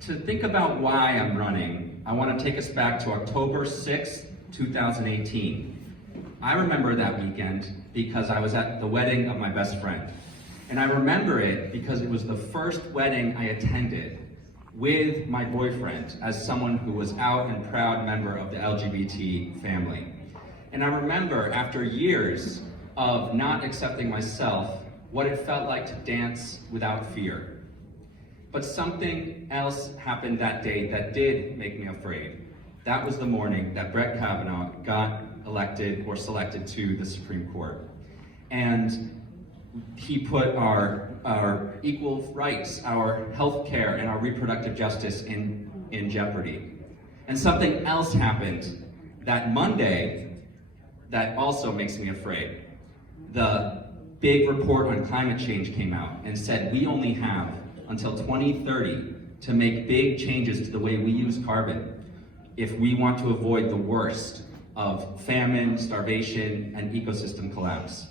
To think about why I'm running, I want to take us back to October 6th, 2018. I remember that weekend because I was at the wedding of my best friend. And I remember it because it was the first wedding I attended with my boyfriend as someone who was out and proud member of the LGBT family. And I remember after years of not accepting myself, what it felt like to dance without fear. But something else happened that day that did make me afraid. That was the morning that Brett Kavanaugh got elected or selected to the Supreme Court. And he put our equal rights, our health care, and our reproductive justice in jeopardy. And something else happened that Monday that also makes me afraid. The big report on climate change came out and said we only have until 2030 to make big changes to the way we use carbon if we want to avoid the worst of famine, starvation, and ecosystem collapse.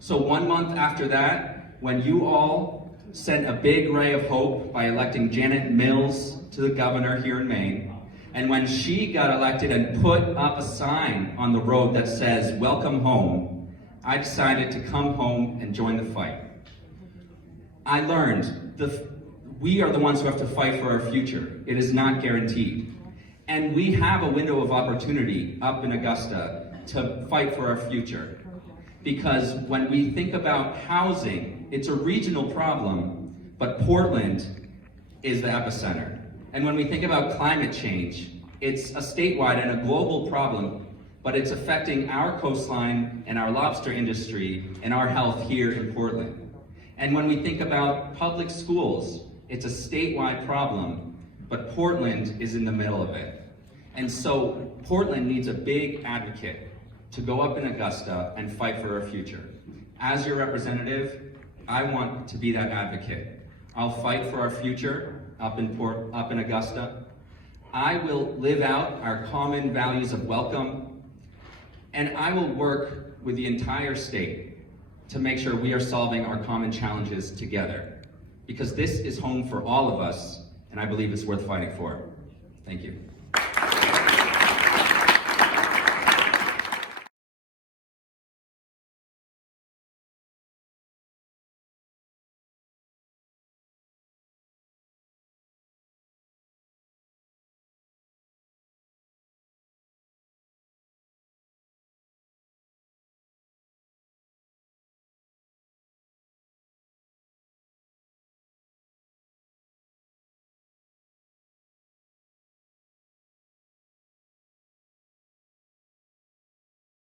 So 1 month after that, when you all sent a big ray of hope by electing Janet Mills to the governor here in Maine, and when she got elected and put up a sign on the road that says, "Welcome home," I decided to come home and join the fight. I learned we are the ones who have to fight for our future. It is not guaranteed. And we have a window of opportunity up in Augusta to fight for our future. Because when we think about housing, it's a regional problem, but Portland is the epicenter. And when we think about climate change, it's a statewide and a global problem, but it's affecting our coastline and our lobster industry and our health here in Portland. And when we think about public schools, it's a statewide problem, but Portland is in the middle of it. And so Portland needs a big advocate to go up in Augusta and fight for our future. As your representative, I want to be that advocate. I'll fight for our future up in Augusta. I will live out our common values of welcome, and I will work with the entire state to make sure we are solving our common challenges together. Because this is home for all of us, and I believe it's worth fighting for. Thank you.